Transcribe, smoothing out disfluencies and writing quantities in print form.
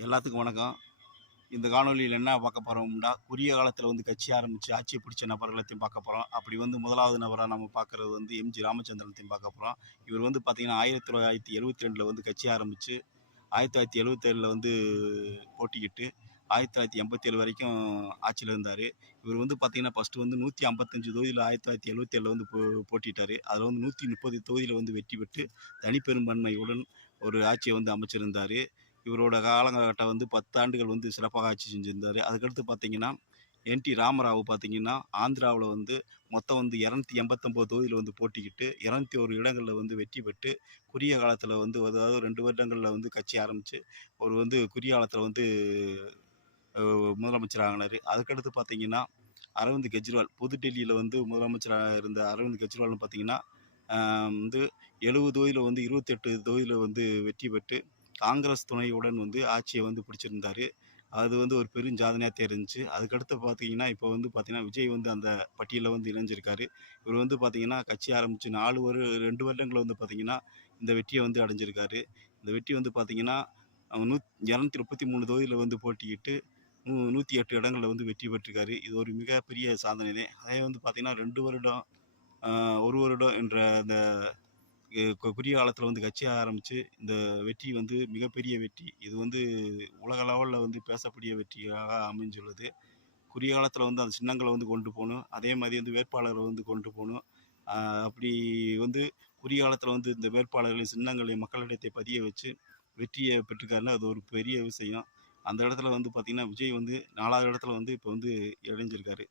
எல்லாத்துக்கும் வணக்கம். இந்த காணொளியில் என்ன பார்க்க போகிறோம்னா, குறுகிய காலத்தில் வந்து கட்சி ஆரம்பித்து ஆட்சியை பிடிச்ச நபர்களைத்தையும் பார்க்க போகிறோம். அப்படி வந்து முதலாவது நபராக நம்ம பார்க்குறது வந்து எம்ஜி ராமச்சந்திரனையும் பார்க்க போகிறோம். இவர் வந்து பார்த்திங்கன்னா 1972 வந்து கட்சி ஆரம்பித்து 1977 வந்து போட்டிக்கிட்டு 1987 வரைக்கும் ஆட்சியில் இருந்தார். இவர் வந்து பார்த்திங்கன்னா ஃபஸ்ட்டு வந்து 155 தொகுதியில் 1977 வந்து போட்டிட்டார். அதில் வந்து 130 தொகுதியில் வந்து வெற்றி பெற்று தனிப்பெரும்பான்மையுடன் ஒரு ஆட்சியை வந்து அமைச்சிருந்தார். இவரோட காலகட்டம் வந்து 10 ஆண்டுகள் வந்து சிறப்பாக ஆட்சி செஞ்சுருந்தார். அதுக்கடுத்து பார்த்தீங்கன்னா, என்டி ராமராவ் பார்த்தீங்கன்னா, ஆந்திராவில் வந்து மொத்தம் வந்து 289 தொகுதியில் வந்து போட்டிக்கிட்டு 201 இடங்களில் வந்து வெற்றி பெற்று, குறுகிய காலத்தில் வந்து அதாவது 2 வருடங்களில் வந்து கட்சி ஆரம்பித்து, ஒரு வந்து குறுகிய காலத்தில் வந்து முதலமைச்சர் ஆகினார். அதுக்கடுத்து பார்த்தீங்கன்னா, அரவிந்த் கெஜ்ரிவால் புதுடெல்லியில் வந்து முதலமைச்சராக இருந்த அரவிந்த் கெஜ்ரிவால்னு பார்த்தீங்கன்னா, வந்து 70 தொகுதியில் வந்து 28 தொகுதியில் வந்து வெற்றி பெற்று காங்கிரஸ் துணையுடன் வந்து ஆட்சியை வந்து பிடிச்சிருந்தாரு. அது வந்து ஒரு பெருஞ்சாதனையா தெரிஞ்சுச்சு. அதுக்கடுத்து பார்த்தீங்கன்னா, இப்போ வந்து பார்த்தீங்கன்னா, விஜய் வந்து அந்த பட்டியல்ல வந்து இணைஞ்சிருக்காரு. இவர் வந்து பார்த்தீங்கன்னா, கட்சி ஆரம்பிச்சு 2 வருடங்கள்ல வந்து பார்த்தீங்கன்னா, இந்த வெற்றிய வந்து அடைஞ்சிருக்காரு. இந்த வெற்றி வந்து பார்த்தீங்கன்னா, 233 தொகுதியில வந்து போட்டியிட்டு 108 இடங்கள்ல வந்து வெற்றி பெற்றிருக்காரு. இது ஒரு மிகப்பெரிய சாதனையே. அதே வந்து பார்த்தீங்கன்னா, 2 வருடம், 1 வருடம் என்ற அந்த குறுகிய காலத்தில் வந்து கட்சி ஆரம்பித்து இந்த வெற்றி வந்து மிகப்பெரிய வெற்றி. இது வந்து உலக லெவலில் வந்து பேசக்கூடிய வெற்றியாக அமைஞ்சுள்ளது. குறுகிய காலத்தில் வந்து அந்த சின்னங்களை வந்து கொண்டு போகணும். அதே மாதிரி வந்து வேட்பாளரை வந்து கொண்டு போகணும். அப்படி வந்து குறுகிய காலத்தில் வந்து இந்த வேட்பாளர்களின் சின்னங்களை மக்களிடத்தை பதிய வச்சு வெற்றியை பெற்றிருக்காருன்னா அது ஒரு பெரிய விஷயம். அந்த இடத்துல வந்து பார்த்திங்கன்னா, விஜய் வந்து 4வது இடத்துல வந்து இப்போ வந்து இணைஞ்சிருக்காரு.